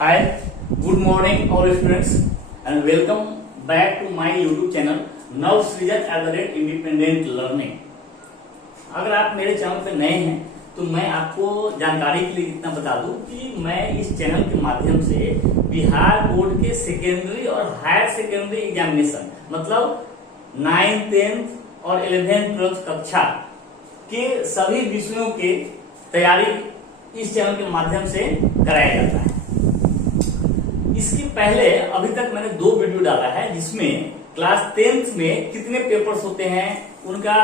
Hi, good morning all students and welcome back to my YouTube channel Independent Learning। अगर आप मेरे channel पे नए हैं तो मैं आपको जानकारी के लिए इतना बता दूं कि मैं इस चैनल के माध्यम से बिहार बोर्ड के सेकेंडरी और हायर सेकेंडरी एग्जामिनेशन मतलब 9th, 10th और 11th, 12th कक्षा के सभी विषयों के तैयारी इस चैनल के माध्यम से कराया जाता है। इसके पहले अभी तक मैंने 2 वीडियो डाला है जिसमें क्लास 10th में कितने पेपर्स होते हैं, उनका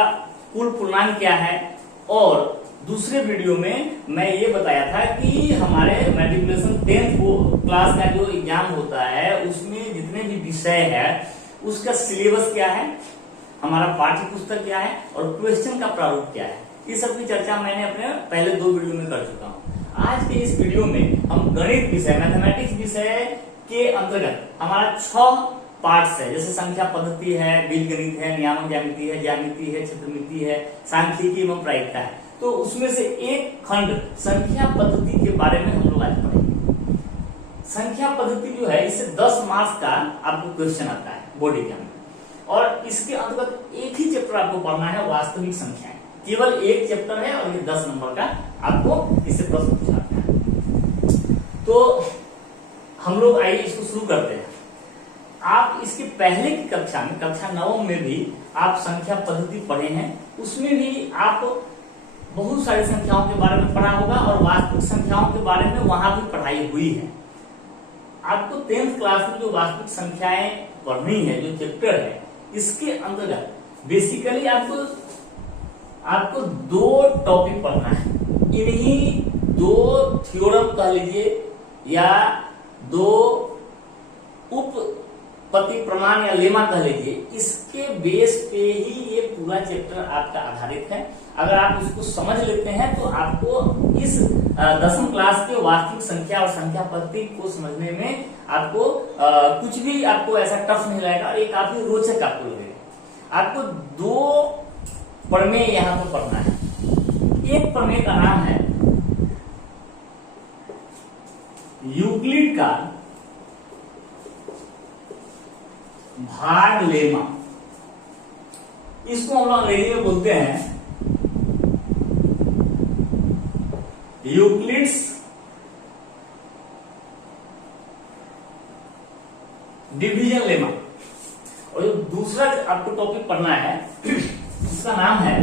कुल पूर्णांक क्या है, और दूसरे वीडियो में मैं ये बताया था कि हमारे मैट्रिकुलेशन 10th क्लास का जो एग्जाम होता है उसमें जितने भी विषय है उसका सिलेबस क्या है, हमारा पाठ्य पुस्तक क्या है और क्वेश्चन का प्रारूप क्या है। इस सब की चर्चा मैंने अपने पहले 2 वीडियो में कर चुका हूँ। आज के इस वीडियो में हम गणित विषय मैथमेटिक्स विषय के अंतर्गत हमारा 6 पार्ट्स है, जैसे संख्या पद्धति है, बीजगणित है, नियामक ज्यामिति है, ज्यामिति है, क्षेत्रमिति है, सांख्यिकी एवं प्रायिकता है। तो उसमें से एक खंड संख्या पद्धति के बारे में हम लोग आज पढ़ेंगे। संख्या पद्धति जो है इससे 10 मार्क्स का आपको क्वेश्चन आता है बोर्ड एग्जाम में, और इसके अंतर्गत एक ही चैप्टर आपको पढ़ना है, वास्तविक संख्याएं। केवल एक चैप्टर है और ये 10 नंबर का आपको इससे प्रश्न पूछाता है। तो हम लोग आइए इसको शुरू करते हैं। आप इसके पहले की कक्षा में, कक्षा 9 में भी आप संख्या पद्धति पढ़े हैं, उसमें भी आप बहुत सारी संख्याओं के बारे में पढ़ा होगा और वास्तविक संख्याओं के बारे में वहां भी पढ़ाई हुई है। आपको 10th क्लास में जो वास्तविक संख्याएं पढ़नी है, जो चैप्टर है, इसके अंतर्गत बेसिकली आपको 2 टॉपिक पढ़ना है। इन्हीं 2 थ्योरम कह लीजिए या 2 उपपत्ति प्रमाण या लेमा कह लीजिए, इसके बेस पे ही ये पूरा चैप्टर आपका आधारित है। अगर आप इसको समझ लेते हैं तो आपको इस 10वीं क्लास के वास्तविक संख्या और संख्या पद्धति को समझने में आपको कुछ भी आपको ऐसा टफ नहीं लगेगा और ये काफी रोचक आपको लगेगा। आपको 2 प्रमेय यहां पर पढ़ना है। एक प्रमेय का नाम है यूक्लिड का भाग लेमा। इसको हम लोग अंग्रेजी में बोलते हैं यूक्लिड्स डिवीजन लेमा। और जो दूसरा आपको टॉपिक पढ़ना है उसका नाम है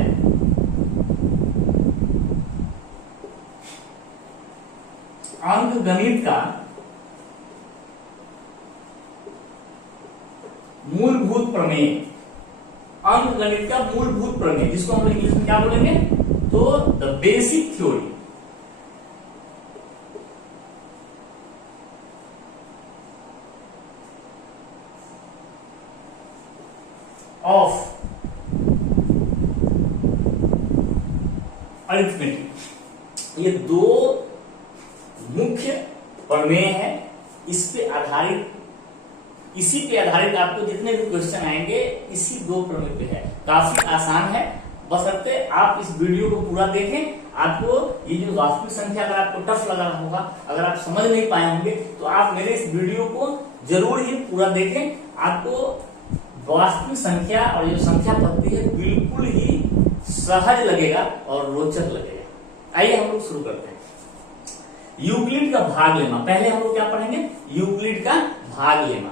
अंकगणित का मूलभूत प्रमेय। अंकगणित का मूलभूत प्रमेय, जिसको हम इंग्लिश में क्या बोलेंगे, तो the basic theory of arithmetic. ये 2 मुख्य प्रमेय है। इसी पे आधारित आपको जितने भी क्वेश्चन आएंगे इसी 2 प्रमेय पे है। काफी आसान है, बशर्ते आप इस वीडियो को पूरा देखें। आपको ये जो वास्तविक संख्या अगर आपको टफ लगा रहा होगा, अगर आप समझ नहीं पाए होंगे, तो आप मेरे इस वीडियो को जरूर ही पूरा देखें। आपको वास्तविक संख्या और जो संख्या पद्धति है बिल्कुल ही सहज लगेगा और रोचक लगेगा। आइए हम लोग शुरू करते हैं। यूक्लिड का भाग लेमा, पहले हम लोग क्या पढ़ेंगे, यूक्लिड का भाग लेमा।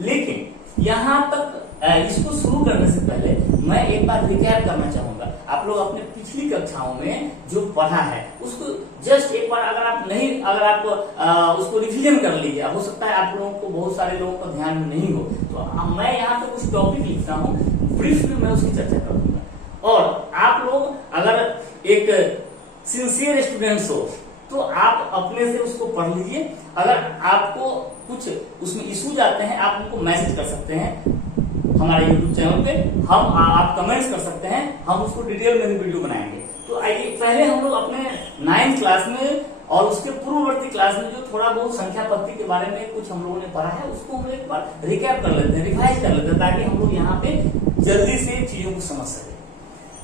लेकिन यहां तक इसको शुरू करने से पहले मैं एक बार रिकैप करना चाहूंगा। आप लोग अपने पिछली कक्षाओं में जो पढ़ा है उसको जस्ट एक बार अगर आप उसको रिवीजन कर लीजिए। हो सकता है आप लोगों को, बहुत सारे लोगों को ध्यान में नहीं हो, तो मैं यहाँ पे कुछ टॉपिक लिखता हूँ, ब्रीफ में मैं उसकी चर्चा कर दूंगा। और आप लोग अगर एक सिंसियर स्टूडेंट्स हो तो आप अपने से उसको पढ़ लीजिए। अगर आपको कुछ उसमें इश्यूज आते हैं आप उनको मैसेज कर सकते हैं हमारे YouTube चैनल पे, आप कमेंट्स कर सकते हैं, हम उसको डिटेल में भी वीडियो बनाएंगे। तो आइए पहले हम लोग अपने 9th क्लास में और उसके पूर्ववर्ती क्लास में जो थोड़ा बहुत संख्या पद्धति के बारे में कुछ हम लोगों ने पढ़ा है उसको हम एक बार रिकैप कर लेते हैं, रिवाइज कर लेते हैं, ताकि हम लोग यहाँ पे जल्दी से चीजों को समझ सके।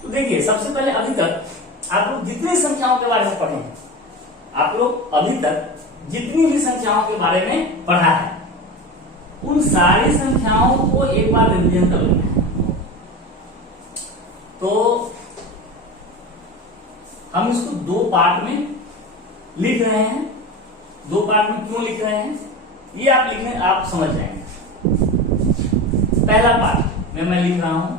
तो देखिए, सबसे पहले अभी तक आप लोग जितनी संख्याओं के बारे में पढ़े हैं, आप लोग अभी तक जितनी भी संख्याओं के बारे में पढ़ा है उन सारी संख्याओं को एक बार रिवीजन कर लेना है। तो हम इसको दो पार्ट में लिख रहे हैं। दो पार्ट में क्यों लिख रहे हैं ये आप लिखने आप समझ जाएंगे। पहला पार्ट में मैं लिख रहा हूं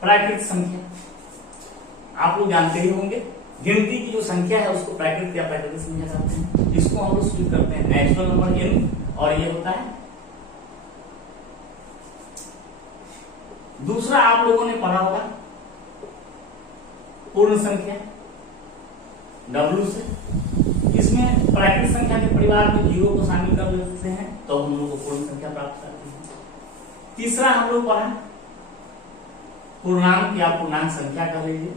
प्राकृतिक संख्या। आप लोग जानते ही होंगे गिनती की जो संख्या है उसको प्राकृतिक या प्राकृतिक संख्या कहते हैं। इसको हम लोग शुरू करते हैं नेचुरल नंबर n और ये होता है। दूसरा आप लोगों ने पढ़ा होगा पूर्ण संख्या W से। इसमें प्राकृतिक संख्या के परिवार में जीरो को शामिल कर लेते हैं तो हम लोग को पूर्ण संख्या प्राप्त करते हैं। तीसरा हम लोग पढ़ा पूर्णांक या पूर्णांक संख्या कह लीजिए।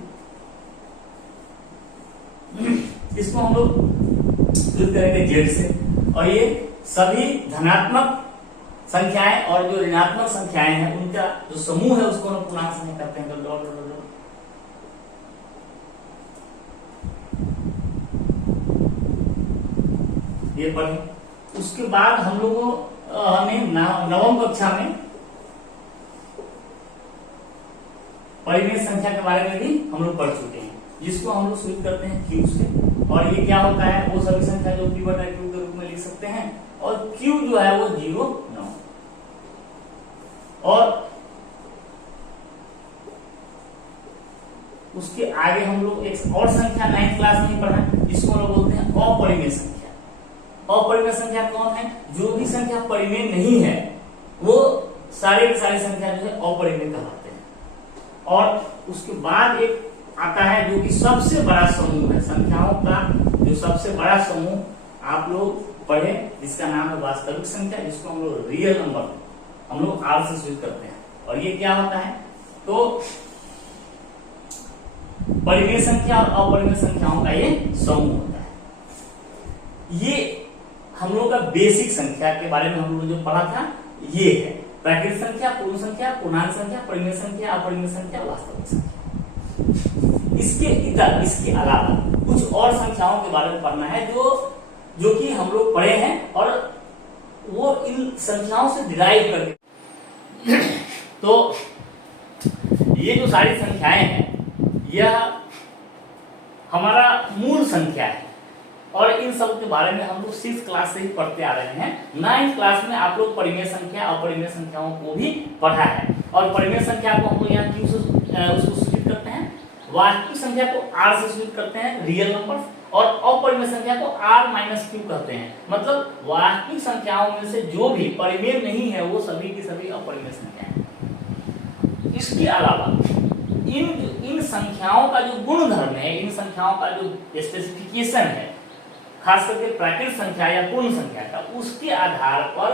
इसको हम लोग शुरू करेंगे जेड से और ये सभी धनात्मक संख्याएं और जो ऋणात्मक संख्याएं हैं उनका जो समूह है उसको हम पूर्णांक संख्या कहते हैं। ये पढ़े। उसके बाद हम लोगों हमें नवम कक्षा में परिमेय संख्या के बारे में भी हम लोग पढ़ चुके हैं जिसको हम लोग शुरू करते हैं क्यू से। और ये क्या होता है वो सभी संख्या जो P बटा Q के रूप में लिख सकते हैं और Q जो है वो 0 9 और उसके आगे हम लोग एक और संख्या 9th क्लास में पढ़ा जिसको हम लोग बोलते हैं अपरिमेय संख्या। अपरिमेय संख्या कौन है? जो भी संख्या परिमेय नहीं है वो सारी की सारी संख्या जो है अपरिमेय कहलाते हैं। और उसके बाद एक आता है जो कि सबसे बड़ा समूह है संख्याओं का। जो सबसे बड़ा समूह आप लोग पढ़े जिसका नाम है वास्तविक संख्या, जिसको हम लोग रियल नंबर हम लोग R से शुरू करते हैं। और ये क्या होता है तो परिमेय संख्या और अपरिमेय संख्याओं का ये समूह होता है। ये हम लोग का बेसिक संख्या के बारे में हम लोग जो पढ़ा था ये है प्राकृतिक संख्या, पूर्ण संख्या, पूर्णांक संख्या, परिमेय संख्या, अपरिमेय संख्या, वास्तविक संख्या। इसके अलावा कुछ और संख्याओं के बारे में पढ़ना है जो कि हम लोग पढ़े हैं और वो इन संख्याओं से डिराइव करके तो ये जो सारी संख्याएं हैं यह हमारा मूल संख्या है और इन सब के बारे में हम लोग 6th क्लास से ही पढ़ते आ रहे हैं। 9th क्लास में आप लोग परिमेय संख्या अपरिमेय संख्याओं को भी पढ़ा है और परिमेय संख्या को हम लोग यहाँ क्यों उसको सूचित करते हैं, वास्तविक संख्या को R से सूचित करते हैं रियल नंबर और अपरिमेय संख्या को R-Q कहते हैं। मतलब वास्तविक संख्याओं में से जो भी परिमेय नहीं है वो सभी की सभी अपरिमेय संख्याएं। इसके अलावा इन संख्याओं का जो गुणधर्म है, इन संख्याओं का जो स्पेसिफिकेशन है खास करके प्राकृतिक संख्या या पूर्ण संख्या का, उसके आधार पर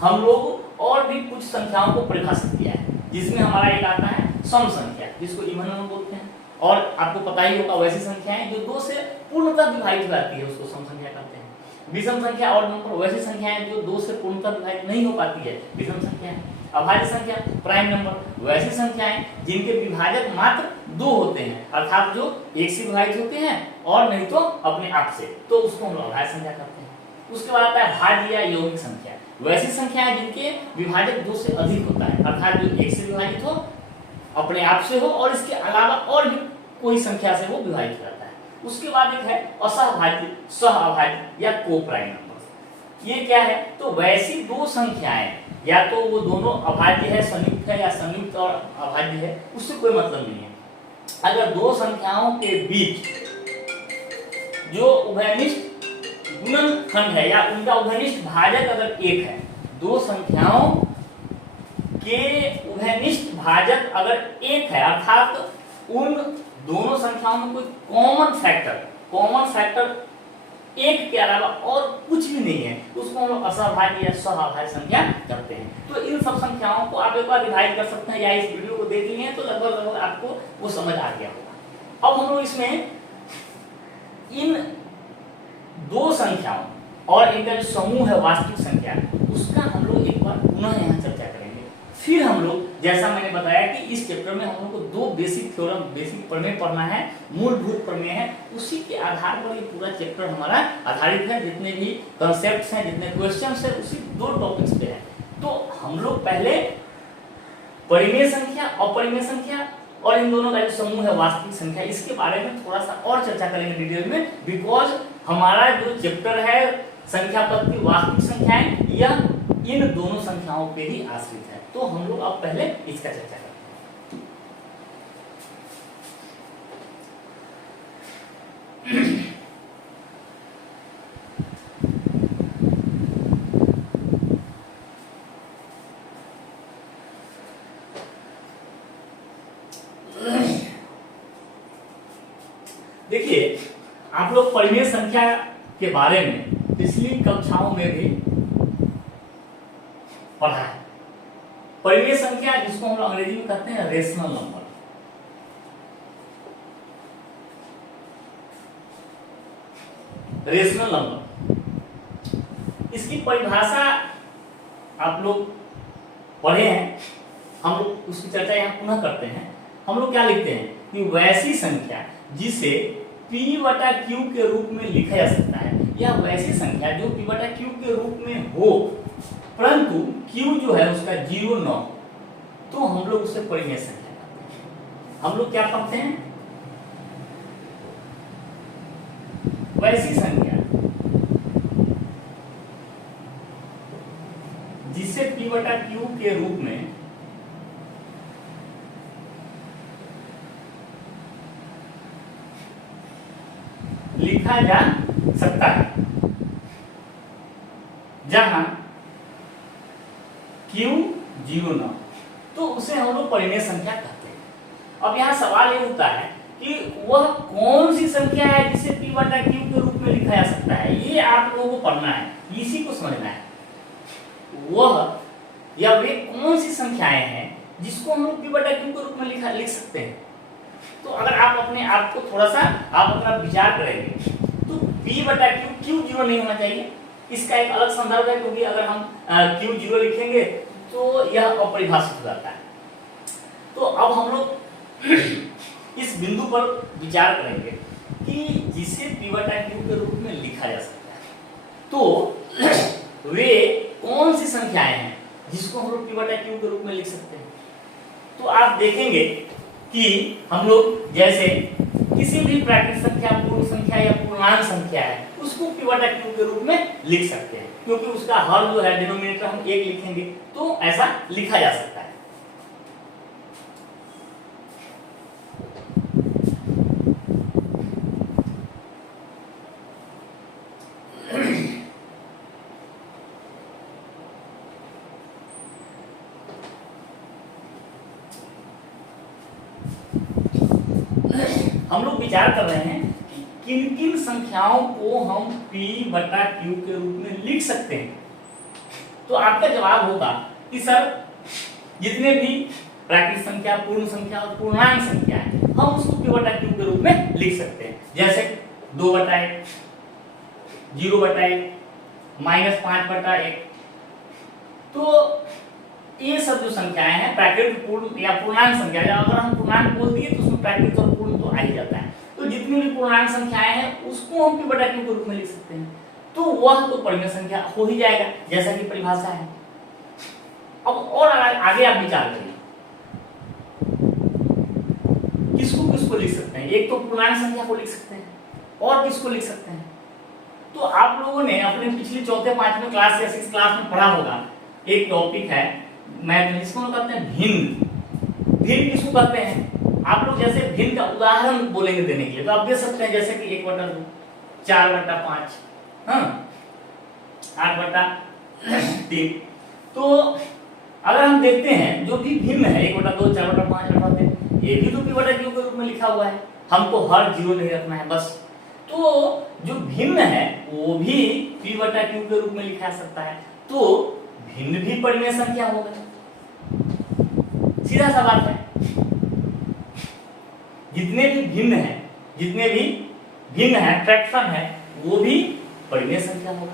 हम लोग और भी कुछ संख्याओं को परिभाषित किया है जिसमें हमारा एक आता है सम संख्या जिसको इवन नंबर बोलते हैं। और आपको पता ही होगा वैसी संख्याएं जो 2 से पूर्णतः विभाजित हो जाती है उसको सम संख्या कहते हैं। विषम संख्या और नंबर वैसी संख्याएं जो 2 से पूर्णतः विभाजित नहीं हो पाती है विषम संख्याएं। अभाज्य संख्या प्राइम नंबर वैसी संख्याएं जिनके विभाजक मात्र 2 होते हैं अर्थात जो 1 से विभाजित होते हैं और नहीं तो अपने आप से, तो उसको हम अभाज्य संख्या कहते हैं। उसके बाद आता है भाज्य या यौगिक संख्या, वैसी संख्याएं जिनके विभाजक 2 से अधिक होता है अर्थात जो 1 से विभाजित हो अपने आप से हो और इसके अलावा और भी कोई संख्या से वो विभाजित करता है। उसके बाद एक है असहभाज्य, सहअभाज्य या को-प्राइम नंबर। ये क्या है तो वैसी 2 संख्याएं या तो वो दोनों अभाज्य है संयुक्त है या संयुक्त और अभाज्य है उससे कोई मतलब नहीं है। अगर 2 संख्याओं के बीच जो उभयनिष्ठ गुणनखंड है या उनका उभयनिष्ठ भाजक अगर 1 है, 2 संख्याओं के उभयनिष्ठ भाजक अगर 1 है अर्थात उन दोनों संख्याओं में कोई कॉमन फैक्टर 1 के अलावा और कुछ भी नहीं है, उसको हम लोग असहभाज्य या सहअभाज्य संख्या कहते हैं। तो इन सब संख्याओं को आप एक बार रिवाइज कर सकते हैं या इस वीडियो को देख लिए तो लगभग आपको वो समझ आ गया होगा। अब हम लोग इसमें इन 2 संख्याओं और इनका जो समूह है वास्तविक संख्या उसका हम लोग एक बार पुनः यहाँ चर्चा करेंगे। फिर हम लोग जैसा मैंने बताया कि इस चैप्टर में हम लोग को दो बेसिक थ्योरम, बेसिक प्रमेय पढ़ना है, मूलभूत प्रमेय है, उसी के आधार पर ये पूरा चैप्टर हमारा आधारित है। जितने भी कॉन्सेप्ट्स हैं, जितने क्वेश्चंस हैं, उसी दो टॉपिक्स पे है। तो हम लोग पहले परिमेय संख्या, अपरिमेय संख्या और इन दोनों का जो समूह है वास्तविक संख्या, इसके बारे में थोड़ा सा और चर्चा करेंगे डिटेल में, बिकॉज हमारा जो चैप्टर है संख्या पद की वास्तविक संख्याएं, यह इन दोनों संख्याओं पे ही आश्रित है। तो हम लोग अब पहले इसका चर्चा करते हैं। देखिए, आप लोग परिमेय संख्या के बारे में पिछली कक्षाओं में भी पढ़ा है। परिमेय संख्या जिसको हम लोग अंग्रेजी में कहते हैं रेशनल नंबर, रेशनल नंबर, इसकी परिभाषा आप लोग पढ़े हैं, हम लोग उसकी चर्चा यहाँ पुनः करते हैं। हम लोग क्या लिखते हैं कि वैसी संख्या जिसे P बटा Q के रूप में लिखा जा सकता है, या वैसी संख्या जो P बटा Q के रूप में हो परंतु Q जो है उसका 0 न, तो हम लोग उसे परिमेय संख्या कहते हैं। हम लोग क्या पढ़ते हैं, वैसी संख्या जिसे P बटा Q के रूप में लिखा जा सकता है, जहां Q 0 न, तो उसे हम लोग परिमेय संख्या कहते हैं। अब यहाँ सवाल ये उठता है कि वह कौन सी संख्या है जिसे P बटा Q के रूप में लिखा जा सकता है, ये आप लोगों को पढ़ना है, इसी को समझना है। वह या वे कौन सी संख्याएं हैं जिसको हम लोग P बटा Q के रूप में लिख सकते हैं। तो अगर आप अपने आप को थोड़ा सा आप अपना विचार करेंगे तो P बटा Q क्यों 0 नहीं होना चाहिए, इसका एक अलग संदर्भ है, क्योंकि अगर हम Q 0 लिखेंगे तो यह अपरिभाषित हो जाता है। तो अब हम लोग इस बिंदु पर विचार करेंगे कि जिसे P बटा Q के रूप में लिखा जा सकता है, तो वे कौन सी संख्याएं हैं जिसको हम लोग P बटा Q के रूप में लिख सकते हैं। तो आप देखेंगे कि हम लोग जैसे किसी भी प्राकृतिक संख्या, पूर्ण संख्या या पूर्णांक संख्या है, उसको P बटा Q के रूप में लिख सकते हैं, क्योंकि उसका हर जो है डिनोमिनेटर हम 1 लिखेंगे, तो ऐसा लिखा जा सकता है। हम लोग विचार कर रहे हैं कि किन किन संख्याओं को हम P बटा Q के रूप में लिख सकते हैं। तो आपका जवाब होगा कि सर जितने भी प्राकृतिक संख्या, पूर्ण संख्या और पूर्णांक संख्या है, हम उसको P बटा Q के रूप में लिख सकते हैं। जैसे 2 बटा 1, 0 बटा 1, -5 बटा 1। तो ये सब जो संख्याएं हैं प्राकृतिक, पूर्ण या पूर्णांक संख्या, अगर हम पूर्णांक बोल दिए तो उसमें प्राकृतिक और पूर्ण तो आ ही जाता है। तो जितनी भी पूर्णांक संख्याएं हैं उसको हम P बटा Q के रूप में लिख सकते हैं, तो वह तो परिमेय संख्या हो ही जाएगा, जैसा कि परिभाषा है। अब और आगे आप विचार करिए, किसको किसको लिख सकते हैं। एक तो पूर्णांक संख्या को लिख सकते हैं, और किसको लिख सकते हैं। तो आप लोगों ने अपने पिछले चौथे पांचवें क्लास या 6th क्लास में पढ़ा होगा, एक टॉपिक है मैथ, जिसको हम कहते हैं भिन्न। भिन्न किसको कहते हैं, आप लोग जैसे भिन्न का उदाहरण बोलेंगे देने के लिए, तो आप दे सकते हैं जैसे कि 1 बटा 2, 4 बटा 5, 8 बटा 3। तो अगर हम देखते हैं जो भी भिन्न है 1 बटा 2, 4 बटा 5, 8 बटा 3, ये भी तो P बटा Q के रूप में लिखा हुआ है, हमको हर 0 नहीं रखना है बस। तो जो भिन्न है वो भी P बटा Q के रूप में लिखा जा सकता है, तो भिन्न भी परिमेय संख्या होगा, सीधा सा बात है। जितने भी भिन्न है फ्रैक्शन है, वो भी परिमेय संख्या होगा।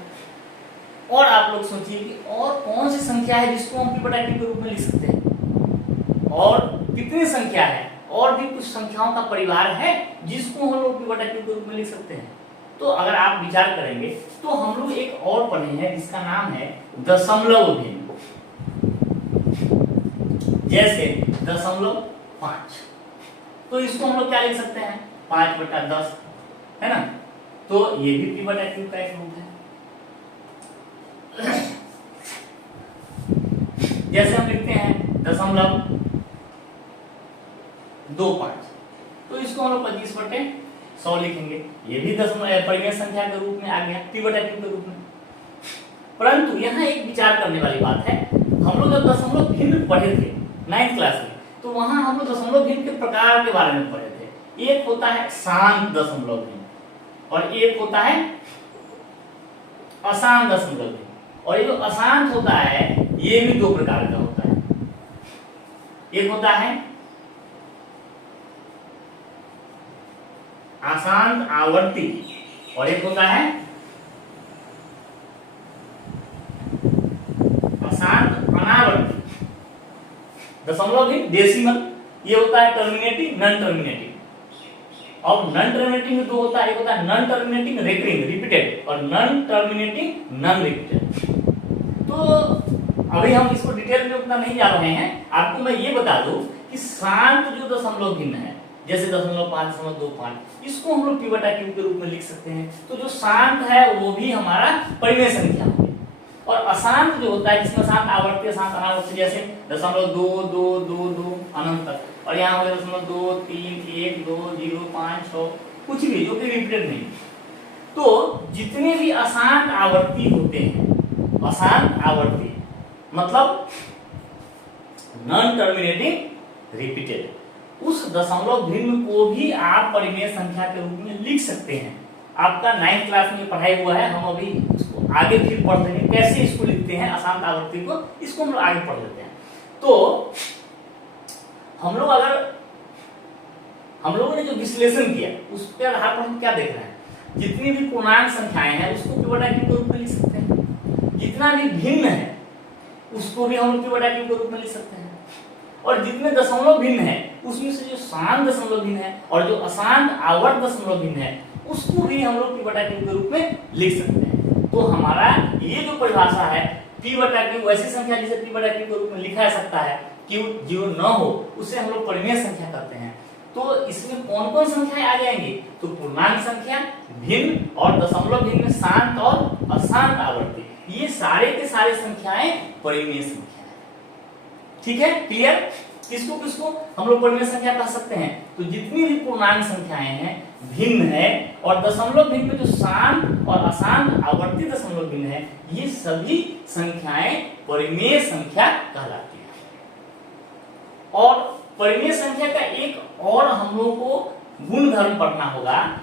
और आप लोग सोचिए कि और कौन सी संख्या है जिसको हम P बटा Q के रूप में लिख सकते हैं। और कितनी संख्या है और भी कुछ संख्याओं का परिवार है जिसको हम लोग p/q के रूप में लिख सकते हैं। तो अगर आप विचार करेंगे तो हम लोग एक और पढ़े हैं जिसका नाम है दशमलव भिन्न। जैसे 0.5, तो इसको हम लोग क्या लिख सकते हैं 5/10, है ना। तो ये भी p/q का एक रूप है। जैसे हम लिखते हैं 0.25, तो इसको हम लोग 25/100 लिखेंगे। ये भी परिमेय संख्या के रूप में आ गया p/q के रूप में। परंतु यहाँ एक विचार करने वाली बात है, हम लोग जब दशमलव भिन्न पढ़े थे 9th क्लास में, तो वहां हम लोग दशमलव भिन्न के प्रकार के बारे में पढ़े थे। एक होता है शांत दशमलव भिन्न और एक होता है अशांत दशमलव भिन्न। और ये जो अशांत होता है ये भी दो प्रकार का होता है। एक होता है अशांत आवर्ती और एक होता है अशांत अनावर्ती। दशमलव भिन्न डेसिमल, ये होता है टर्मिनेटिंग नॉन टर्मिनेटिंग। और नॉन टर्मिनेटिंग में दो होता है, एक होता है नॉन टर्मिनेटिंग रेकरिंग रिपीटेड और नॉन टर्मिनेटिंग नॉन रिपीटेड। तो अभी हम इसको डिटेल में उतना नहीं जा रहे हैं, आपको मैं ये बता दूं कि शांत जो दशमलव भिन्न है जैसे 0.5, 0.25, इसको हम लोग p/q के रूप में लिख सकते हैं। तो जो शांत है वो भी हमारा परिमेय संख्या है। और अशांत जो होता है जिसमें शांत आवर्ती अशांत अनावर्ती, जैसे 0.2222 अनंत तक, और यहाँ हो गया 0.2 3 1 2 0 5 6 कुछ भी जो कि रिपीटेड नहीं। तो जितने भी अशांत आवर्ती होते हैं, अशांत आवर्ती मतलब नॉन टर्मिनेटिंग रिपीटेड, उस दशमलव भिन्न को भी आप परिमेय संख्या के रूप में लिख सकते हैं। आपका 9th क्लास में पढ़ाई हुआ है, हम अभी इसको आगे फिर पढ़ लेंगे कैसे इसको लिखते हैं अशांत आवर्ती को, इसको हम लोग आगे पढ़ लेते हैं। तो हम लोगों ने जो विश्लेषण किया उस पर आधार पर हम क्या देख रहे हैं, जितनी भी पूर्णांक संख्याएं हैं उसको p/q के रूप में लिख सकते हैं, जितना भी भिन्न है उसको भी हम लोग p/q के रूप में लिख सकते हैं, और जितने दशमलव भिन्न है उसमें से जो शांत दशमलव भिन्न है और जो अशांत आवर्त दशमलव भिन्न है उसको भी हम लोग p/q के रूप में लिख सकते हैं। तो हमारा ये जो परिभाषा है p/q, ऐसी संख्या जिसे p/q के रूप में लिखा जा सकता है, q 0 न हो उसे हम लोग परिमेय संख्या कहते हैं। तो इसमें कौन कौन संख्याएं आ जाएंगी, तो पूर्णांक संख्या, भिन्न और दशमलव भिन्न में शांत और अशांत आवर्ती, ये सारे के सारे संख्याएं परिमेय संख्या है। ठीक है, क्लियर। किसको किसको हम लोग परिमेय संख्या कह सकते हैं, तो जितनी भी पूर्णांक संख्याएं हैं, भिन्न है और दशमलव भिन्न में जो शांत और अशांत आवर्ती दशमलव भिन्न है, ये सभी संख्याएं परिमेय संख्या कहलाती है। और परिमेय संख्या का एक और हम लोगों को गुणधर्म पढ़ना होगा।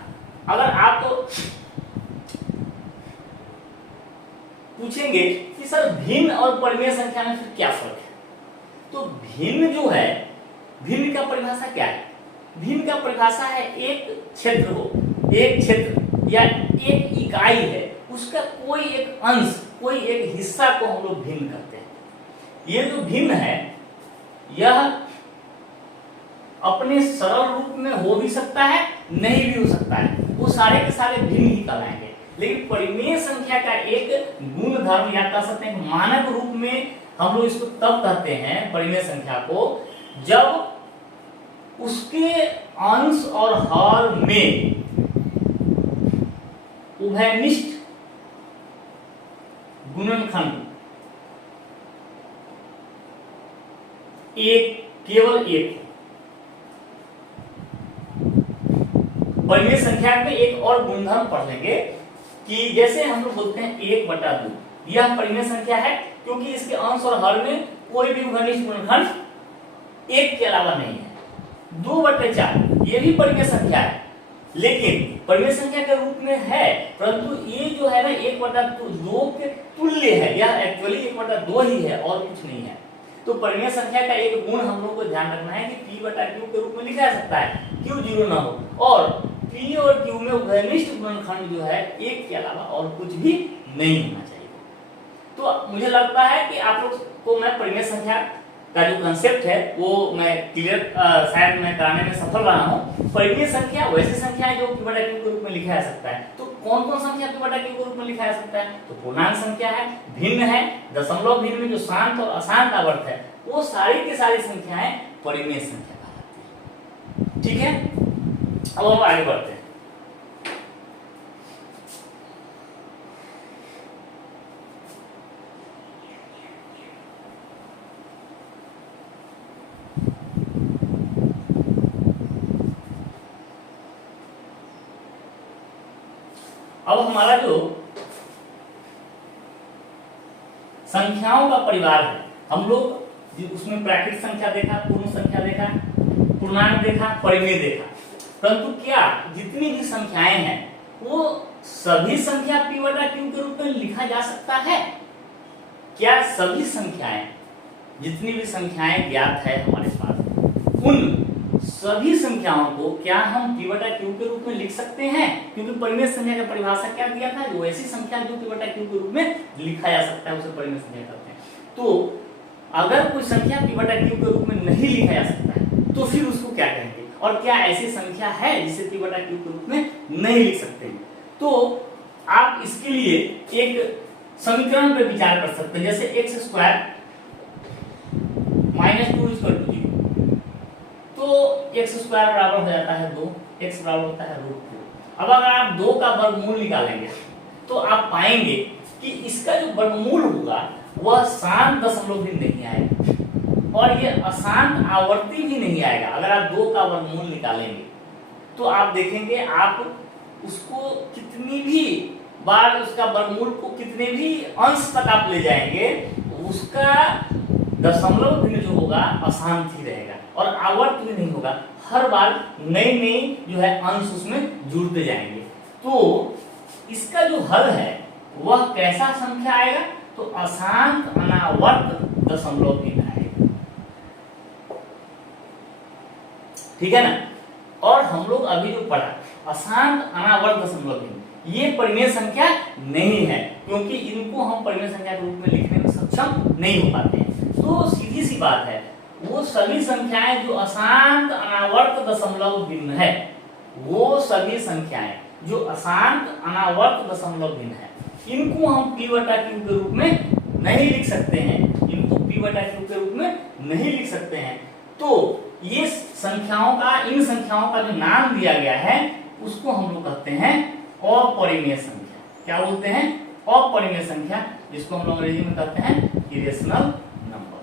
अगर आप तो पूछेंगे कि सर भिन्न और परिमेय संख्या में फिर क्या फर्क है, तो भिन्न जो है, भिन्न का परिभाषा क्या है, भिन्न का परिभाषा है एक क्षेत्र हो, एक क्षेत्र या एक इकाई है, उसका कोई एक अंश, कोई एक हिस्सा को हम लोग भिन्न करते हैं। ये जो भिन्न है यह अपने सरल रूप में हो भी सकता है, नहीं भी हो सकता है, वो सारे के सारे भिन्न ही कहलाएंगे। लेकिन परिमेय संख्या का एक गुणधर्म या कह सकते हैं मानक रूप में हम लोग इसको तब कहते हैं परिमेय संख्या को, जब उसके अंश और हर में उभयनिष्ठ गुणनखंड एक, केवल एक। परिमेय संख्या में एक और गुणधर्म पढ़ लेंगे कि जैसे हम लोग बोलते हैं 1/2, यह परिमेय संख्या है क्योंकि इसके अंश और हर में कोई भी उभयनिष्ठ गुणनखंड एक के अलावा नहीं है। 2/4 ये भी परिमेय संख्या है, लेकिन परिमेय संख्या के रूप में है, परंतु ये जो है ना 1/2 के तुल्य है, यह एक्चुअली 1/2 ही है और कुछ नहीं है। तो परिमेय संख्या का एक गुण हम लोग को ध्यान रखना है कि p/q के रूप में लिखा जा सकता है, q 0 ना हो, और p और q में उभयनिष्ठ गुणनखंड जो है एक के अलावा और कुछ भी नहीं होना चाहिए। तो मुझे लगता है कि आप लोग को मैं परिमेय संख्या का जो कंसेप्ट है वो मैं क्लियर शायद मैं कराने में सफल रहा हूँ। परिमेय संख्या वैसी संख्या है जो p बटा q के रूप में लिखा जा सकता है। तो कौन कौन संख्या p बटा q के रूप में लिखा जा सकता है? तो पूर्णांक संख्या है, भिन्न है, दशमलव भिन्न में जो शांत और अशांत आवर्त है, वो सारी की सारी संख्याएं परिमेय संख्या कहलाती है। ठीक है, अब हम आगे बढ़ते हैं। अब हमारा जो संख्याओं का परिवार है, हम लोग उसमें प्राकृतिक संख्या देखा, पूर्ण संख्या देखा, पूर्णांक देखा, परिमेय देखा, परंतु क्या जितनी भी संख्याएं हैं वो सभी संख्या p बटा q के रूप में लिखा जा सकता है? क्या सभी संख्याएं, जितनी भी संख्याएं ज्ञात है हमारे पास, उन सभी संख्याओं को क्या हम p बटा q के रूप में लिख सकते हैं? क्योंकि परिमेय संख्या का परिभाषा क्या दिया था? जो ऐसी संख्या जो p बटा q के रूप में लिखा जा सकता है उसे परिमेय संख्या कहते हैं। तो अगर कोई संख्या p बटा q के रूप में नहीं लिखा जा सकता है तो फिर उसको क्या कहेंगे? और क्या ऐसी संख्या है जिसे p बटा q के रूप में नहीं लिख सकते? तो आप इसके लिए एक समीकरण पे विचार कर सकते हैं, जैसे x square minus 2 equal to 0, तो x स्क्वायर बराबर हो जाता है 2, x बराबर होता है √2। अब अगर आप 2 का वर्गमूल निकालेंगे तो आप पाएंगे कि इसका जो वर्गमूल होगा वह शांत दशमलव भी नहीं आएगा और ये अशांत आवर्ती भी नहीं आएगा। अगर आप 2 का वर्गमूल निकालेंगे तो आप देखेंगे आप उसको कितनी भी बार उसका वर्गमूल को कितने भी अंश तक आप ले जाएंगे, उसका दशमलव भिन्न जो होगा अशांत ही रहेगा और आवर्त भी नहीं होगा। हर बार नई नई जो है अंश उसमें जुड़ते जाएंगे। तो इसका जो हल है वह कैसा संख्या आएगा? तो अशांत अनावर्त दशमलव भिन्न आएगा। ठीक है ना? और हम लोग अभी जो पढ़ा अशांत अनावर्त दशमलव भिन्न, ये परिमेय संख्या नहीं है, क्योंकि इनको हम परिमेय संख्या के रूप में लिखने में सक्षम नहीं हो पाते हैं। तो सीधी सी बात है, वो सभी संख्याएं जो अशांत अनावर्त दशमलव भिन्न है, वो सभी संख्याएं जो अशांत अनावर्त दशमलव भिन्न है, इनको हम p बटा q के रूप में नहीं लिख सकते हैं। इनको p बटा q के रूप में नहीं लिख सकते हैं। तो ये संख्याओं का, इन संख्याओं का जो नाम दिया गया है उसको हम लोग कहते हैं अपरिमेय संख्या। क्या बोलते हैं? अपरिमेय संख्या, जिसको हम लोग अंग्रेजी में कहते हैं इरेशनल नंबर।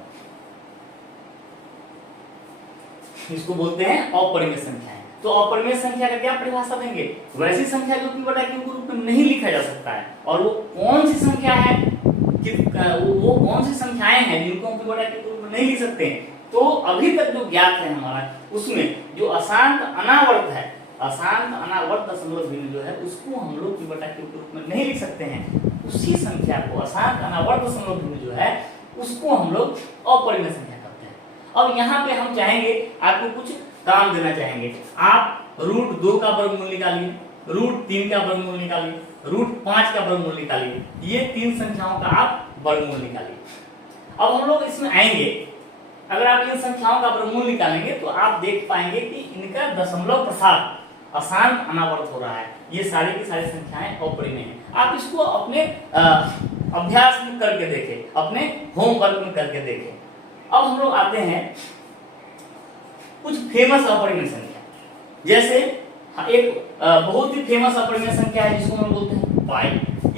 इसको बोलते हैं अपरिमेय संख्या। तो अपरिमेय संख्या का क्या परिभाषा देंगे? वैसी संख्या जो p बटा q के रूप में नहीं लिखा जा सकता है। और वो कौन सी संख्या है कि वो कौन सी संख्याएं हैं जिनको हम p बटा q के रूप में नहीं लिख सकते? तो अभी तक जो ज्ञात है हमारा, उसमें जो अशांत अनावर्त है, अशांत अनावर्त दशमलव भिन्न जो है, उसको हम लोग p बटा q के रूप में नहीं लिख सकते हैं। उसी संख्या को, अशांत अनावर्त दशमलव भिन्न जो है, उसको हम लोग अपरिमेय संख्या कहते हैं। अब यहाँ पे हम चाहेंगे, आपको कुछ काम देना चाहेंगे। आप √2 का वर्गमूल निकालिए, √3 का वर्गमूल निकालिए, √5 का वर्गमूल निकालिए। ये तीन संख्याओं का आप वर्गमूल निकालिए। अब हम लोग इसमें आएंगे, अगर आप इन संख्याओं का वर्गमूल निकालेंगे तो आप देख पाएंगे कि इनका दशमलव प्रसार अशांत अनावर्त हो रहा है। ये सारी की सारी संख्याएं अपरिमेय हैं। आप इसको अपने अभ्यास में करके देखें, अपने होमवर्क में करके देखें। अब हम लोग आते हैं कुछ फेमस अपरिमेय संख्या। जैसे एक बहुत ही फेमस अपरिमेय संख्या है जिसको हम बोलते हैं पाई।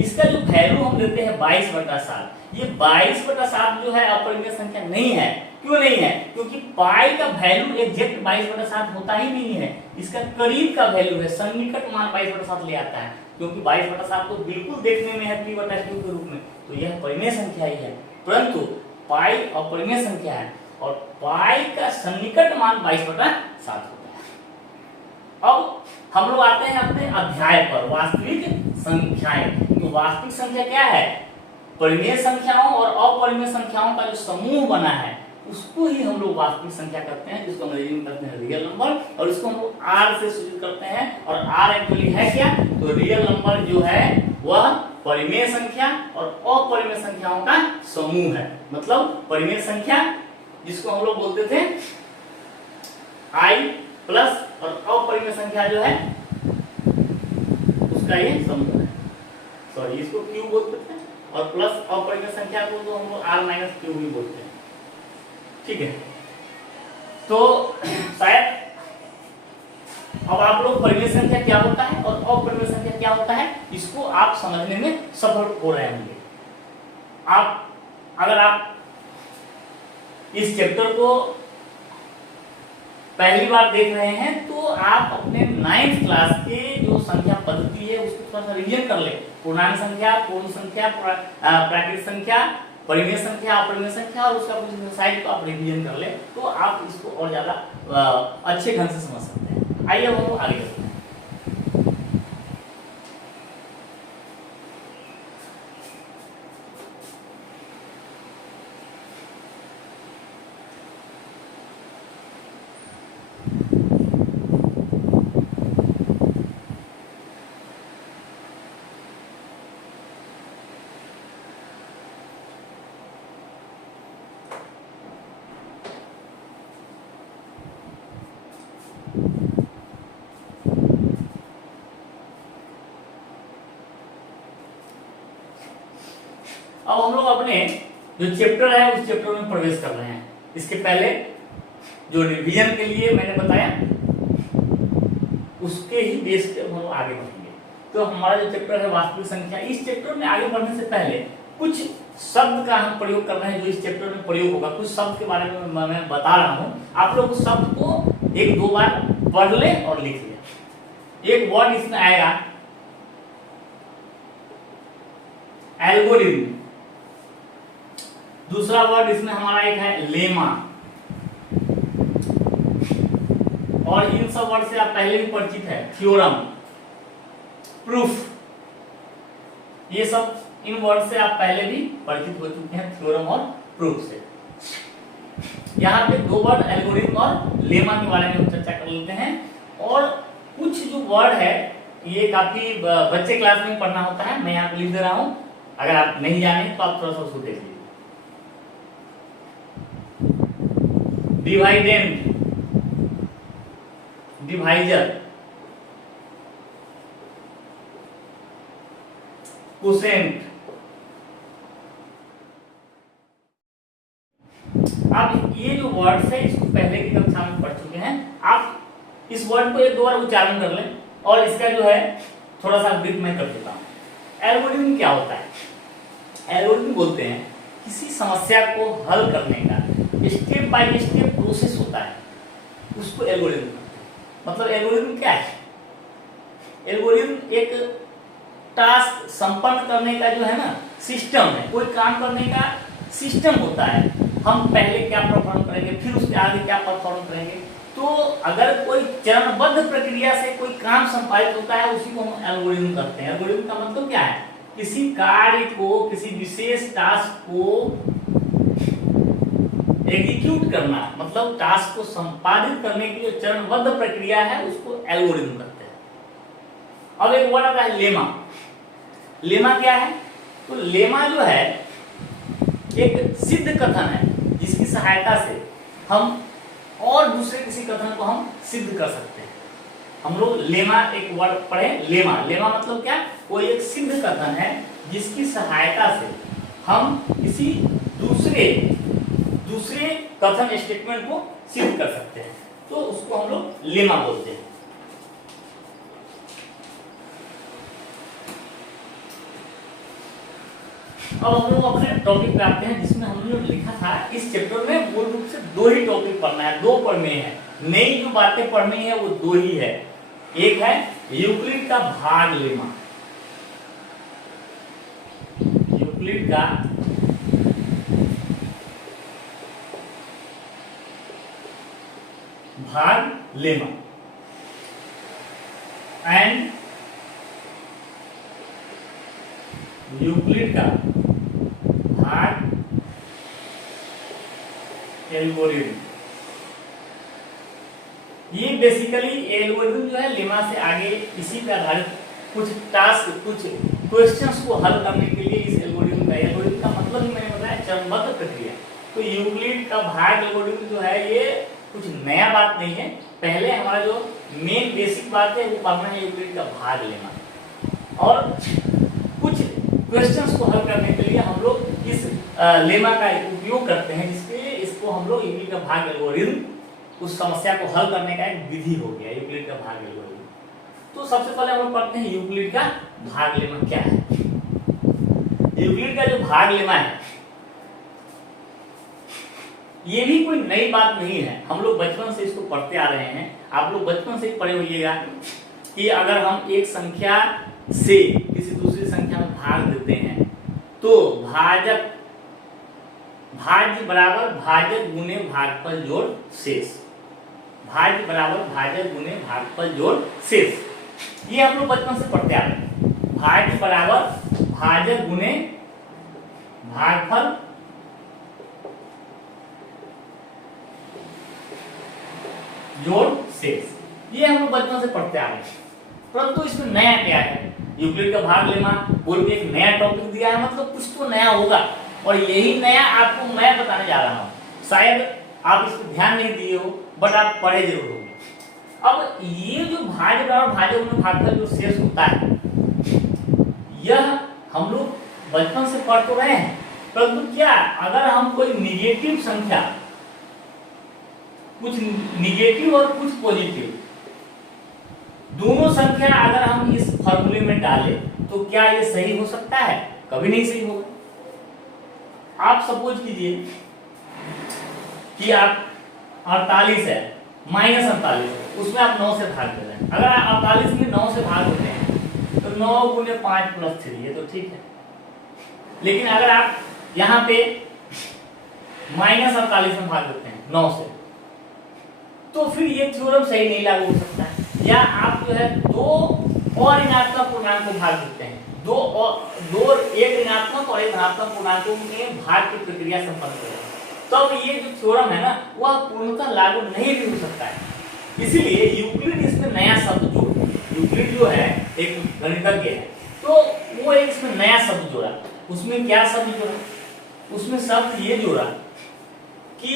इसका जो वैल्यू हम देते हैं 22/7। ये 22/7 जो है अपरिमेय संख्या नहीं है। क्यों नहीं है? क्योंकि पाई का वैल्यू एग्जैक्ट 22/7 होता ही नहीं है। इसका करीब का वैल्यू है, सन्निकट मान 22/7 ले आता है, क्योंकि 22/7 तो बिल्कुल देखने में है p बटा q के रूप में, तो यह परिमेय संख्या ही है। परंतु पाई अपरिमेय संख्या है और पाई का सन्निकट मान 22/7 होता है। अब हम लोग आते हैं अपने अध्याय पर, वास्तविक संख्याएं। तो वास्तविक संख्या क्या है? परिमेय संख्याओं और अपरिमेय संख्याओं का जो समूह बना है उसको ही हम लोग वास्तविक संख्या करते हैं, जिसको अंग्रेजी में कहते हैं रियल नंबर, और इसको हम लोग r से सूचित करते हैं। और r एक्चुअली है क्या? तो रियल नंबर जो है वह परिमेय संख्या और अपरिमेय संख्याओं का समूह है। मतलब परिमेय संख्या जिसको हम लोग बोलते थे i प्लस और अपरिमेय संख्या जो है उसका ये समूह है, सॉरी इसको q बोलते थे, और प्लस अपरिमेय संख्या को तो हम लोग r माइनस क्यू भी बोलते हैं। ठीक है, तो शायद अब आप लोग परिमेय संख्या क्या होता है और अपरिमेय संख्या क्या होता है इसको आप समझने में सफल हो रहे होंगे। अगर आप इस चैप्टर को पहली बार देख रहे हैं तो आप अपने 9th क्लास के जो संख्या पद्धति है उसको थोड़ा सा रिवीजन कर ले। पूर्णांक संख्या, पूर्ण संख्या, प्राकृत संख्या, परिमेय संख्या, अपरिमेय संख्या और उसका कुछ एक्सरसाइज को आप रिवीजन कर ले तो आप इसको और ज्यादा अच्छे ढंग से समझ सकते हैं। आइए हम लोग आगे बढ़ते हैं। अब हम लोग अपने जो चैप्टर है उस चैप्टर में प्रवेश कर रहे हैं। इसके पहले जो रिवीजन के लिए मैंने बताया उसके ही बेस पे हम लोग आगे बढ़ेंगे। तो हमारा जो चैप्टर है वास्तविक संख्या, इस चैप्टर में आगे बढ़ने से पहले कुछ शब्द का हम प्रयोग कर रहे हैं जो इस चैप्टर में प्रयोग होगा। कुछ शब्द के बारे में मैं बता रहा हूं, आप लोग उस शब्द को एक दो बार पढ़ ले और लिख ले। एक वर्ड इसमें आएगा एल्गोरिथम, दूसरा वर्ड इसमें हमारा एक है लेमा, और इन सब वर्ड से आप पहले भी परिचित है, थ्योरम, प्रूफ, ये सब इन वर्ड से आप पहले भी परिचित हो चुके हैं, थ्योरम और प्रूफ से। यहाँ पे दो वर्ड एल्गोरिथम और लेमा के बारे में हम चर्चा कर लेते हैं। और कुछ जो वर्ड है ये काफी बच्चे क्लास में पढ़ना होता है, मैं यहाँ पे लिख दे रहा हूँ, अगर आप नहीं जाने तो आप थोड़ा सा उसको देख लीजिए। Dividend, divisor, quotient. अब ये जो वर्ड्स है इसको पहले की कक्षा में पढ़ चुके हैं। आप इस वर्ड को एक दो बार उच्चारण कर लें और इसका जो है थोड़ा सा ब्रीफ मैं कर देता हूं। एल्गोरिथम क्या होता है? एल्गोरिथम बोलते हैं किसी समस्या को हल करने का स्टेप बाय स्टेप प्रोसेस होता है, उसको एल्गोरिथम कहते हैं। मतलब एल्गोरिथम क्या है? एल्गोरिथम एक टास्क संपन्न करने का जो है ना सिस्टम है, कोई काम करने का सिस्टम होता है। हम पहले क्या परफॉर्म करेंगे, फिर उसके आगे क्या परफॉर्म करेंगे। तो अगर कोई चरणबद्ध प्रक्रिया से कोई काम संपादित होता है उसी को हम एल्गोरिथम करते हैं। एल्गोरिथम का मतलब क्या है? किसी कार्य को, किसी विशेष टास्क को एग्जीक्यूट करना, मतलब टास्क को संपादित करने की जो चरणबद्ध प्रक्रिया है उसको एल्गोरिथम कहते हैं। अब एक वर्ड आता है लेमा। लेमा क्या है? तो लेमा जो है एक सिद्ध कथन है जिसकी सहायता से हम और दूसरे किसी कथन को हम सिद्ध कर सकते हैं। हम लोग लेमा एक वर्ड पढ़े, लेमा। लेमा मतलब क्या? कोई एक सिद्ध कथन है जिसकी सहायता से हम किसी दूसरे कथन स्टेटमेंट को सिद्ध कर सकते हैं, तो उसको हम लोग लेमा बोलते हैं। अब हम लोग अपने टॉपिक पे आते हैं जिसमें हमने जो लिखा था, इस चैप्टर में मूल रूप से दो ही टॉपिक पढ़ना है, दो प्रमेय है। नई जो बातें पढ़नी है वो दो ही है। एक है यूक्लिड का भाग लेमा, यूक्लिड का भाग लेमा, एंड यूक्लिड का भाग एल्गोरिथम। ये बेसिकली एल्गोरिथम जो है लेमा से आगे इसी पे आधारित कुछ टास्क, कुछ क्वेश्चंस को हल करने के लिए इस एल्गोरिथम का मतलब ही मैंने बताया चरणबद्ध प्रक्रिया। तो यूक्लिड का भाग एल्गोरिथम जो है ये कुछ नया बात नहीं है। पहले हमारा जो मेन बेसिक बात है वो पढ़ना है यूक्लिड का भाग लेना, और कुछ क्वेश्चंस को हल करने के लिए हम लोग इस लेमा का उपयोग करते हैं, जिसके इसको हम लोग यूक्लिड का भाग एल्गोरिथम उस समस्या को हल करने का एक विधि हो गया यूक्लिड का भाग एल्गोरिथम। तो सबसे पहले हम लोग पढ़ते हैं यूक्लिड का भाग लेमा क्या है। यूक्लिड का जो भाग लेमा है ये भी कोई नई बात नहीं है, हम लोग बचपन से इसको पढ़ते आ रहे हैं। आप लोग बचपन से पढ़े होइएगा कि अगर हम एक संख्या से किसी दूसरी संख्या में भाग देते हैं तो भाजक भाज्य बराबर भाजक गुने भागफल जोड़ शेष, भाज्य बराबर भाजक गुने भागफल जोड़ शेष, ये हम लोग बचपन से पढ़ते आ रहे हैं। भाज्य बराबर भाजक गुने भागफल जोड़ शेष, ये हम लोग बचपन से पढ़ते आ रहे हैं। परंतु इसमें नया क्या है, यूक्लिड का भाग लेमा बोल के एक नया टॉपिक दिया है, मतलब कुछ तो नया होगा, और यही नया आपको मैं बताने जा रहा हूँ। शायद आप इस पर ध्यान नहीं दिए हो, बट आप पढ़े जरूर होंगे। अब ये जो भाज्य बराबर भाजक गुने भागफल जो शेष होता है, यह हम लोग बचपन से पढ़ तो रहे हैं, परंतु क्या अगर हम कोई निगेटिव संख्या, कुछ निगेटिव और कुछ पॉजिटिव दोनों संख्या अगर हम इस फॉर्मूले में डालें तो क्या ये सही हो सकता है? कभी नहीं सही होगा। आप सपोज कीजिए कि आप 48 है माइनस 48, उसमें आप 9 से भाग दे रहे हैं। अगर आप 48 में 9 से भाग होते हैं तो 9 गुने 5 प्लस 3, ये तो ठीक है। लेकिन अगर आप यहाँ पे माइनस 48 में भाग देते हैं 9 से, तो फिर ये थ्योरम सही नहीं लागू हो सकता है। या आप जो है दो और ऋणात्मक पूर्णांक को भाग देते हैं, एक ऋणात्मक और एक धनात्मक पूर्णांकों में भाग की प्रक्रिया संपन्न करें, तब ये जो थ्योरम है ना वह पूर्णतः लागू नहीं भी हो सकता है। इसीलिए यूक्लिड इसमें नया शब्द जोड़ा। यूक्लिड जो है एक गणितज्ञ है, तो वो एक इसमें नया शब्द जोड़ा। उसमें क्या शब्द जोड़ा? उसमें शब्द ये जोड़ा कि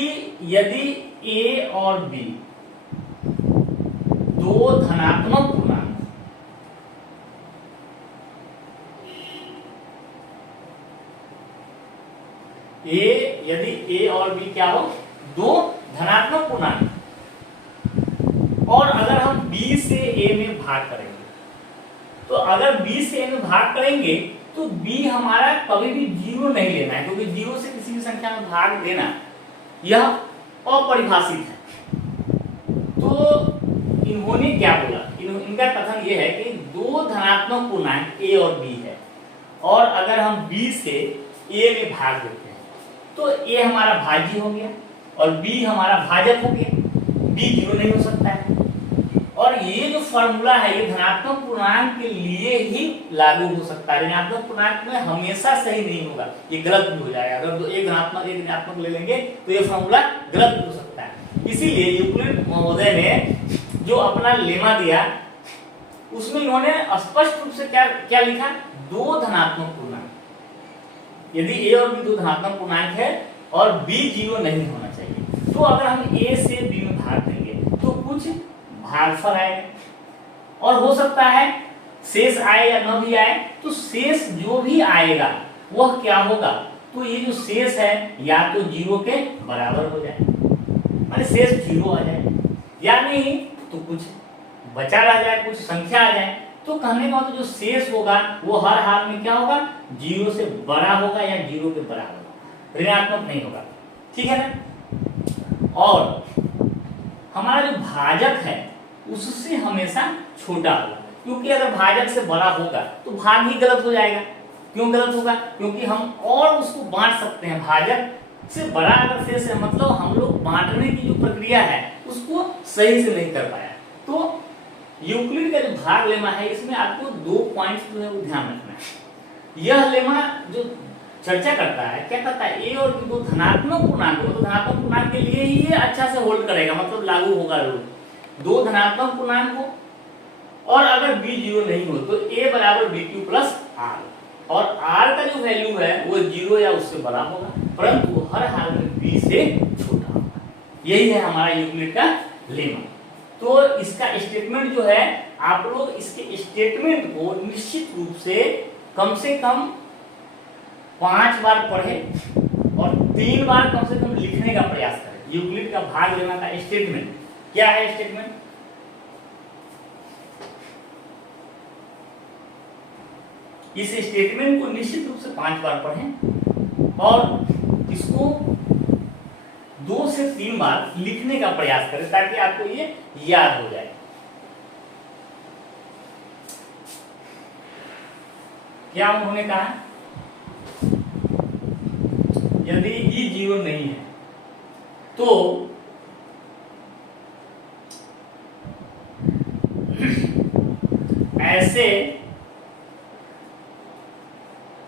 यदि ए और बी दो धनात्मक पूर्णांक यदि ए और बी क्या हो, दो धनात्मक पूर्णांक, और अगर हम बी से ए में भाग करेंगे, तो अगर बी से ए में भाग करेंगे तो बी हमारा कभी भी 0 नहीं लेना है, क्योंकि 0 से किसी भी संख्या में भाग देना यह अपरिभाषित है। तो इन्होंने क्या बोला, इनका कथन यह है कि दो धनात्मक पूर्णांक ए और बी है, और अगर हम बी से ए में भाग देते हैं तो ए हमारा भाज्य हो गया और बी हमारा भाजक हो गया, बी 0 नहीं हो सकता है। और ये जो फॉर्मूला है ये धनात्मक पूर्णांक के लिए ही लागू हो सकता है, ऋणात्मक पूर्णांक में हमेशा सही नहीं होगा, ये गलत भी हो जाएगा। अगर एक धनात्मक एक ऋणात्मक ले लेंगे तो ये फॉर्मूला गलत भी हो सकता है। इसीलिए यूक्लिड महोदय ने जो अपना लेमा दिया उसमें इन्होंने स्पष्ट रूप से क्या लिखा, दो धनात्मक पूर्णांक, यदि ए और बी दो धनात्मक पूर्णांक है और बी 0 नहीं होना चाहिए, तो अगर हम ए से बी में भाग देंगे तो कुछ भागफल आएगा, और हो सकता है शेष आए या न भी आए, तो शेष जो भी आएगा वह क्या होगा, तो ये जो शेष है या तो 0 के बराबर हो जाए, माने शेष 0 आ जाए, या नहीं तो कुछ बचा रह जाए, कुछ संख्या आ जाए। तो कहने का मतलब जो शेष होगा वो हर हाल में क्या होगा, 0 से बड़ा होगा या 0 के बराबर होगा, ऋणात्मक नहीं होगा, ठीक है ना। और हमारा जो भाजक है उससे हमेशा छोटा होगा, क्योंकि अगर भाजक से बड़ा होगा तो भाग ही गलत हो जाएगा। क्यों गलत होगा? क्योंकि हम और उसको बांट सकते हैं, भाजक से बड़ा अगर शेष है मतलब हम लोग बांटने की जो प्रक्रिया है उसको सही से नहीं कर पाया। तो यूक्लिड का जो भाग लेमा है इसमें आपको 2 पॉइंट्स जो है वो ध्यान रखना है। यह लेमा जो चर्चा करता है क्या करता है, ए और बी दो धनात्मक पूर्णांक हो, तो धनात्मक पूर्णांक के लिए ही ये अच्छा से होल्ड करेगा, मतलब लागू होगा रूल। दो धनात्मक पूर्णांक हो और अगर बी 0 नहीं हो तो ए बराबर bq प्लस आर, और आर का जो वैल्यू है वो 0 या उससे बड़ा होगा। परंतु हर हाल में b से छोटा होगा। यही है हमारा यूक्लिड का लेमा। तो इसका स्टेटमेंट जो है, आप लोग इसके स्टेटमेंट को निश्चित रूप से कम 5 बार पढ़े और 3 बार कम से कम लिखने का प्रयास करें। यूक्लिड का भाग लेमा का स्टेटमेंट क्या है? स्टेटमेंट इस स्टेटमेंट को निश्चित रूप से 5 बार पढ़ें और इसको 2 से 3 बार लिखने का प्रयास करें ताकि आपको ये याद हो जाए। क्या उन्होंने कहा? यदि ई 0 नहीं है तो ऐसे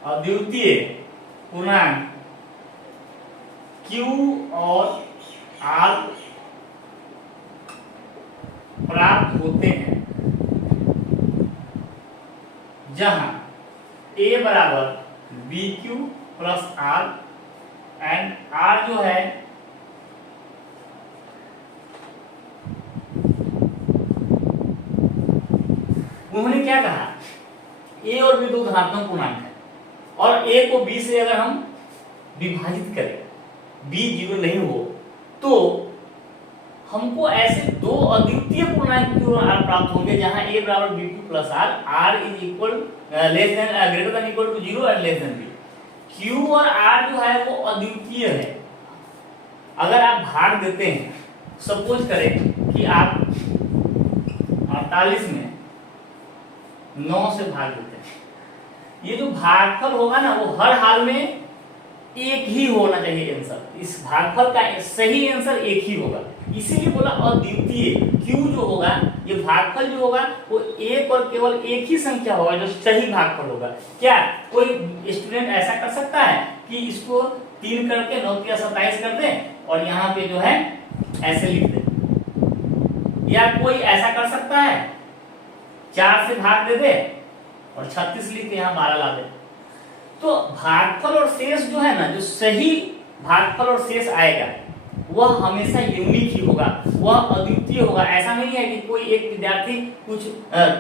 अद्वितीय पूर्णांक Q और R प्राप्त होते हैं जहां A बराबर BQ plus R and R जो है उन्होंने क्या कहा? A और B दो धनात्मक पूर्णांक है और A को B से अगर हम विभाजित करें, B 0 नहीं हो तो हमको ऐसे दो अद्वितीय पूर्णांक Q और R प्राप्त होंगे जहां A बराबर BQ plus R, R is equal less than greater than equal to 0 and less than B। Q और R जो है वो अद्वितीय है। अगर आप भाग देते हैं, सपोज करें कि आप 48 में 9 से भाग देते हैं, ये जो भागफल होगा ना वो हर हाल में एक ही होना चाहिए आंसर। इस भागफल का सही आंसर एक ही होगा, इसीलिए बोला अद्वितीय। Q जो होगा, ये भागफल जो होगा वो एक और केवल एक ही संख्या होगा जो सही भागफल होगा। क्या कोई स्टूडेंट ऐसा कर सकता है कि इसको 3 करके 9 या 27 कर दे और यहाँ पे जो है ऐसे लिख दे? या कोई ऐसा कर सकता है 4 से भाग दे दे और 36 लिख के यहाँ 12 ला दे? तो भागफल और शेष जो है ना, जो सही भागफल और शेष आएगा वह हमेशा यूनिक ही होगा, वह अद्वितीय होगा। ऐसा नहीं है कि कोई एक विद्यार्थी कुछ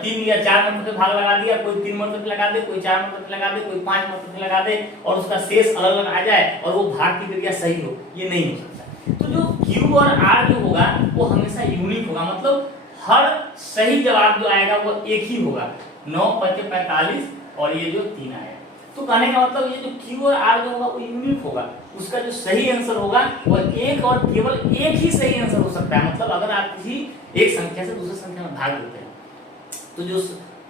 3 या 4 मरतबे भाग लगा दिया, कोई 3 मरतबे लगा दे, कोई 4 मरतबे लगा दे, कोई 5 मरतबे लगा दे और उसका शेष अलग अलग आ जाए और वो भाग की क्रिया सही हो, ये नहीं हो सकता। तो जो Q और R जो होगा वो हमेशा यूनिक होगा, मतलब हर सही जवाब जो आएगा वो एक ही होगा। 9 × 5 = 45 और ये जो 3 आएगा। तो कहने का मतलब ये जो Q और R जो होगा वो यूनिक होगा, उसका जो सही आंसर होगा वो एक और केवल एक ही सही आंसर हो सकता है। मतलब अगर आप किसी एक संख्या से दूसरी संख्या में भाग देते हैं तो जो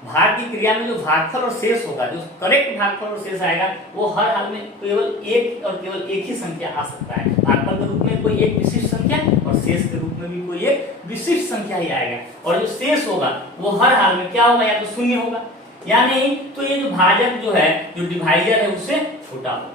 भाग की क्रिया में जो भागफल और शेष होगा, जो करेक्ट भागफल और शेष आएगा वो हर हाल में केवल एक और केवल एक ही संख्या आ सकता है। भागफल के रूप में कोई एक विशिष्ट संख्या और शेष के रूप में भी कोई एक विशिष्ट संख्या ही आएगा। और जो शेष होगा वो हर हाल में क्या होगा? या तो शून्य होगा या नहीं तो ये जो भाजक जो है, जो डिवाइजर है उससे छोटा होगा।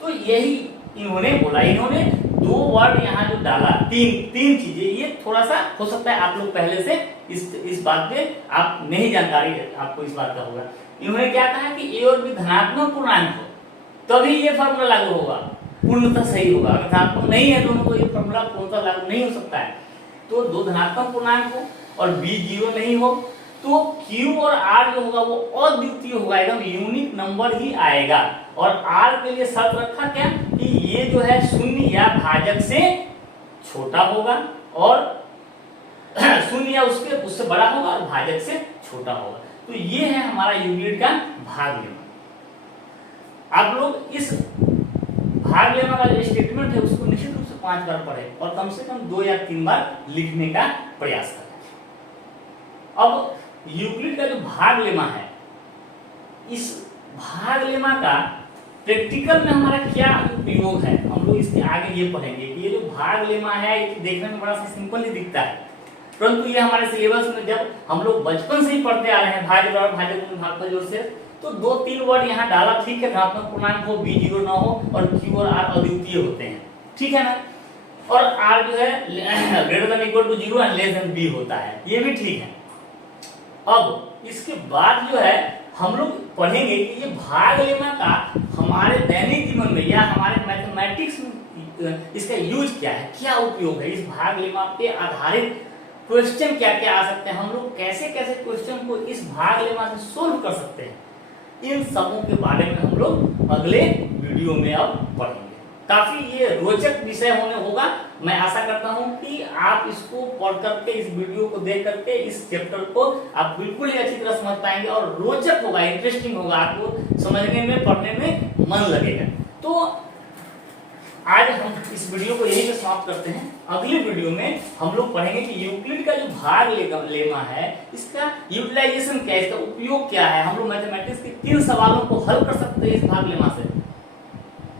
तो यही इन्होंने बोला। इन्होंने 2 वर्ड यहाँ जो डाला, तीन चीजें, ये थोड़ा सा हो सकता है आप लोग पहले से इस बात पे आप नहीं जानकारी है आपको इस बात का होगा। इन्होंने क्या कहा कि A और B धनात्मक पूर्णांक हो तभी ये फॉर्मूला लागू होगा, पूर्णतः सही होगा। अगर धनात्मक नहीं है दोनों तो ये फॉर्मूला पूर्णतः लागू नहीं हो सकता है। तो 2 धनात्मक पूर्णांक हो और B 0 नहीं हो तो Q और R जो होगा वो अद्वितीय होगा, एकदम यूनिक नंबर ही आएगा। और R के लिए शर्त रखा क्या कि ये जो है शून्य या भाजक से छोटा होगा और शून्य या उससे बड़ा होगा और भाजक से छोटा होगा। तो ये है हमारा यूक्लिड का भाग लेमा। आप लोग इस भाग लेमा का जो स्टेटमेंट है उसको निश्चित रूप से 5 बार पढ़े और कम से कम 2 या 3 बार लिखने का प्रयास करें। अब यूक्लिड का जो भाग लेमा है, इस भाग लेमा का प्रैक्टिकल में हमारा क्या उपयोग है, हम लोग इसके आगे ये पढ़ेंगे कि ये जो भाग लेमा है ये देखने में बड़ा सा सिंपल ही दिखता है, परंतु ये हमारे सिलेबस में जब हम लोग बचपन से ही पढ़ते आ रहे हैं भाज्य और भाजक भागफल जोड़ से, तो 2-3 वर्ड यहाँ डाला, ठीक है, धनात्मक पूर्णांक हो, B 0 ना हो और Q और R अद्वितीय होते हैं, ठीक है ना, और R जो है greater than equal to 0 and less than B होता है, ये भी ठीक है। अब इसके बाद जो है हम लोग पढ़ेंगे कि ये भाग लेमा का हमारे दैनिक जीवन में या हमारे मैथमेटिक्स में इसका यूज क्या है, क्या उपयोग है, इस भाग लेमा पे आधारित क्वेश्चन क्या क्या आ सकते हैं, हम लोग कैसे कैसे क्वेश्चन को इस भाग लेमा से सोल्व कर सकते हैं, इन सबों के बारे में हम लोग अगले वीडियो में अब पढ़ेंगे। काफी ये रोचक विषय होने होगा। मैं आशा करता हूं कि आप इसको पढ़ करके, इस वीडियो को देख करके इस चैप्टर को आप बिल्कुल ही अच्छी तरह समझ पाएंगे और रोचक होगा, इंटरेस्टिंग होगा, आपको समझने में, पढ़ने में मन लगेगा। तो आज हम इस वीडियो को यहीं पे समाप्त करते हैं। अगले वीडियो में हम लोग पढ़ेंगे कि यूक्लिड का जो भाग लेमा है, इसका यूटिलाइजेशन क्या है, इसका उपयोग क्या है। हम लोग मैथमेटिक्स के 3 सवालों को हल कर सकते हैं इस भाग लेमा से।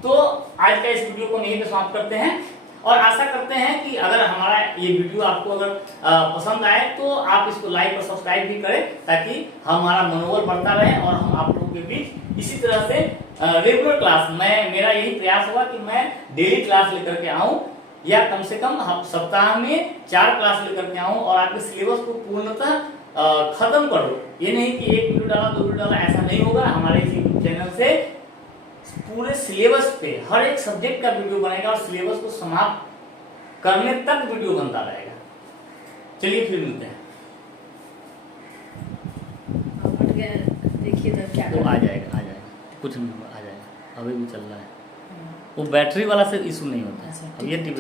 तो आज का इस वीडियो को यहीं पे समाप्त करते हैं और आशा करते हैं कि अगर हमारा ये वीडियो आपको अगर पसंद आए तो आप इसको लाइक और सब्सक्राइब भी करें, ताकि हमारा मनोबल बढ़ता रहे और हम आप लोगों के बीच इसी तरह से रेगुलर क्लास, मेरा यही प्रयास होगा कि मैं डेली क्लास लेकर के आऊं, या कम से कम सप्ताह में 4 क्लास लेकर के आऊं और आपके सिलेबस को पूर्णतः खत्म कर दो। ये नहीं कि 1 वीडियो डाला 2 वीडियो डाला, ऐसा नहीं होगा। हमारे इस यूट्यूब चैनल से पूरे सिलेबस पे हर एक सब्जेक्ट का वीडियो बनेगा और सिलेबस को समाप्त करने तक वीडियो बनता रहेगा। चलिए फिर मिलते हैं। देखिए तो क्या तो आ जाएगा कुछ नहीं होगा, आ जाएगा। अभी भी चल रहा है, वो बैटरी वाला से इशू नहीं होता है। अब ये टिप